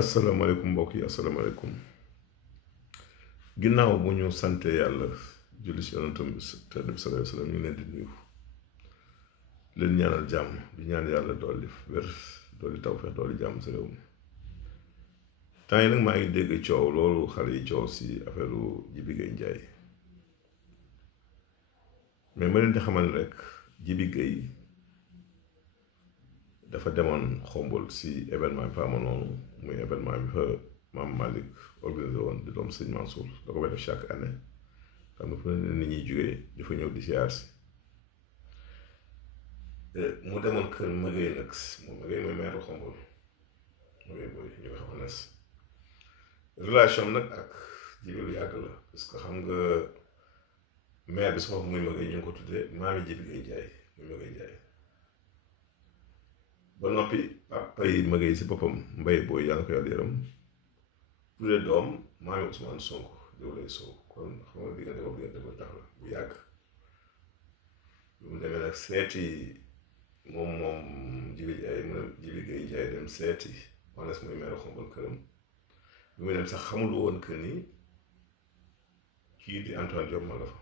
asalaamaaleykum mbokk yi asalaamaaleykum ginnaaw bu ñu sante yàlla julli si yonentam bi tedd bi sallallahu alayhi wa sallam ñu leen di nuyu leen ñaanal jàmm di ñaan yàlla dolli wér dolli tawfeex dolli jàmm si réew mi temps yi nag maa ngi dégg coow loolu xale yi coow si affaire Jibi Gueye Ndiaye mais ma leen di xamal rek Jibi Gueye dafa demoon xombol si événement bi fa amoon noonu muy événement bi fa Maam Malick organisé woon di doom sëñ Mansour da ko koy def chaque année xam nga fu ne nit ñuy jógee dafa ñëw di siyaar si mu demoon kër Maguette nag moom Maguette mooy maire xombol Maguette booy ñu nga xam ne relation nag ak Jibi lu yàgg la parce que xam nga maire bi su ma muy Maguette ñu ngi ko tuddee maami Jibi Gueye Ndiaye muy Maguette Ndiaye ba noppi papa yi Maguette si boppam mbay booy yàlla ko yàlla yërëm tuddee doom maami Ousmane Sonko diw lay Sonko kon xam nga diggante boobu tax la bu yàgg bu mu demee nag seeti moom Jibi Ndiaye mu ne Jibi Gueye Ndiaye dem seeti Ones muy meeru xombal këram bi muy dem sax xamul woon que ni kii di Antoine Diome ma nga fa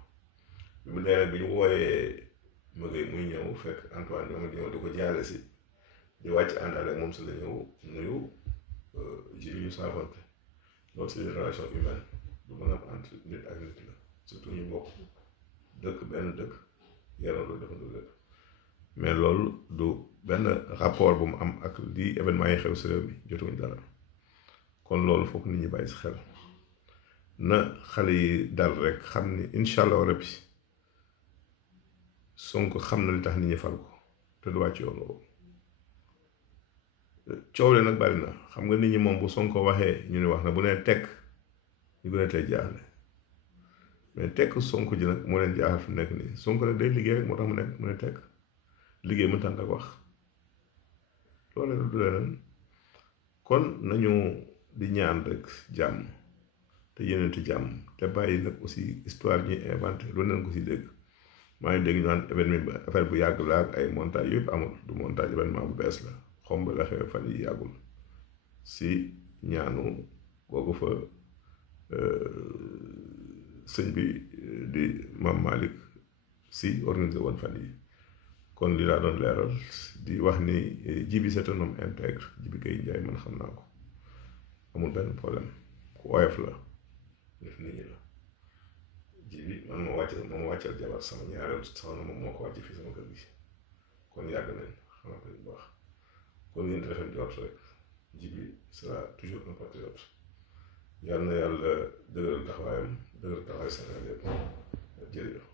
bi mu demee bi ñu wooyee Maguette muy ñëw fekk Antoine Diome ñëw di ko jaale si di wàcc àndaale moom si la ñëw nuyu Jibi ñu saafante loolu c'est une relation humaine du mën a am entre nit ak nit la surtout ñu bokk dëkk benn dëkk yaroon loolu dafa dul lépp mais loolu du benn rapport bu mu am ak lii événement yi xew si réew mi jotuñu dara kon loolu foog nit ñi bàyyi si xel na xale yi dal rek xam ni incha allah rabbi Sonko xam na li tax nit ñi fal ko te du wàcc yoon woowu coow le nag bari na xam nga nit ñi moom bu Sonko waxee ñu ne wax na bu nee tekk ñu gën a tey jaaxle mais tekk Sonko ji nag moo leen jaaxal fi nekk nii Sonko nag day liggéey rek moo tax mu ne tekk liggéey mu tànn ak wax loolu la du leneen kon nañu di ñaan rek jàmm te yéeneenti jàmm te bàyyi nag aussi histoire ñuy inventé lu neen ko si dégg maa ngi dégg ñu naan événement bi affaire bu yàgg la ak ay montage yëpp amul du montage événement bu bees la xomb la xew fan yi yàggul si ñaanu googu fa sëñ bi di Maam Malick si organisé woon fan yi kon li laa doon leeral di wax ni Jibi c'est un homme intègre Jibi Gueye Ndiaye man xam naa ko amul benn problème ku oyof la def nit ñi la Jibi man ma wàccal jabar sama ñaareel soxna moom moo ko wàcce fii sama kër gi kon yàgg nañ xam nga bu baax kon ngeen rafet jot rek Jibi sera toujours un patriote yàlla na yàlla dëgëral taxawaayam dëgëral taxawaay Sénégal yëpp jërëjëf